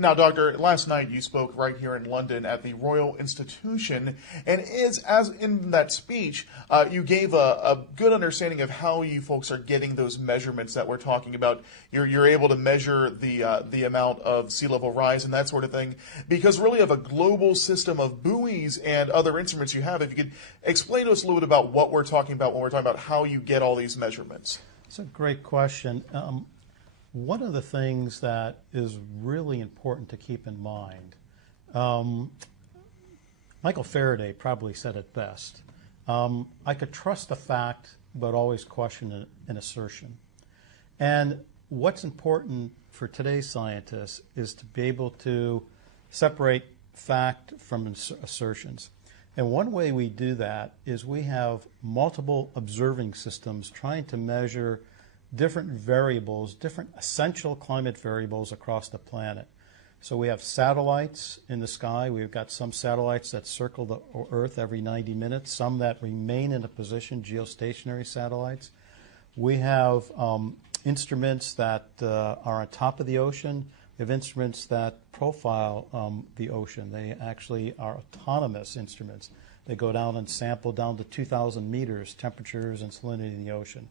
Now, Doctor, last night you spoke right here in London at the Royal Institution, and as in that speech, you gave a good understanding of how you folks are getting those measurements that we're talking about. You're able to measure the amount of sea level rise and that sort of thing, because really of a global system of buoys and other instruments you have. If you could explain to us a little bit about what we're talking about when we're talking about how you get all these measurements. It's a great question. One of the things that is really important to keep in mind, Michael Faraday probably said it best. I could trust a fact, but always question an assertion. And what's important for today's scientists is to be able to separate fact from assertions. And one way we do that is we have multiple observing systems trying to measure different variables, different essential climate variables across the planet. So we have satellites in the sky. We've got some satellites that circle the Earth every 90 minutes, some that remain in a position, geostationary satellites. We have instruments that are on top of the ocean. We have instruments that profile the ocean. They actually are autonomous instruments. They go down and sample down to 2,000 meters, temperatures and salinity in the ocean.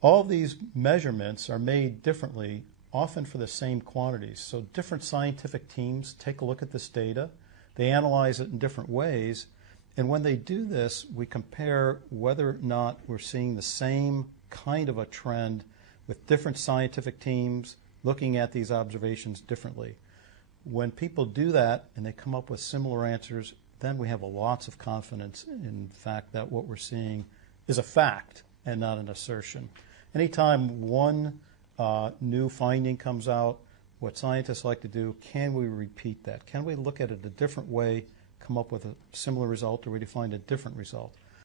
All these measurements are made differently, often for the same quantities. So different scientific teams take a look at this data. They analyze it in different ways. And when they do this, we compare whether or not we're seeing the same kind of a trend with different scientific teams looking at these observations differently. When people do that and they come up with similar answers, then we have lots of confidence in the fact that what we're seeing is a fact and not an assertion. Anytime one new finding comes out, what scientists like to do, can we repeat that? Can we look at it a different way, come up with a similar result, or we find a different result?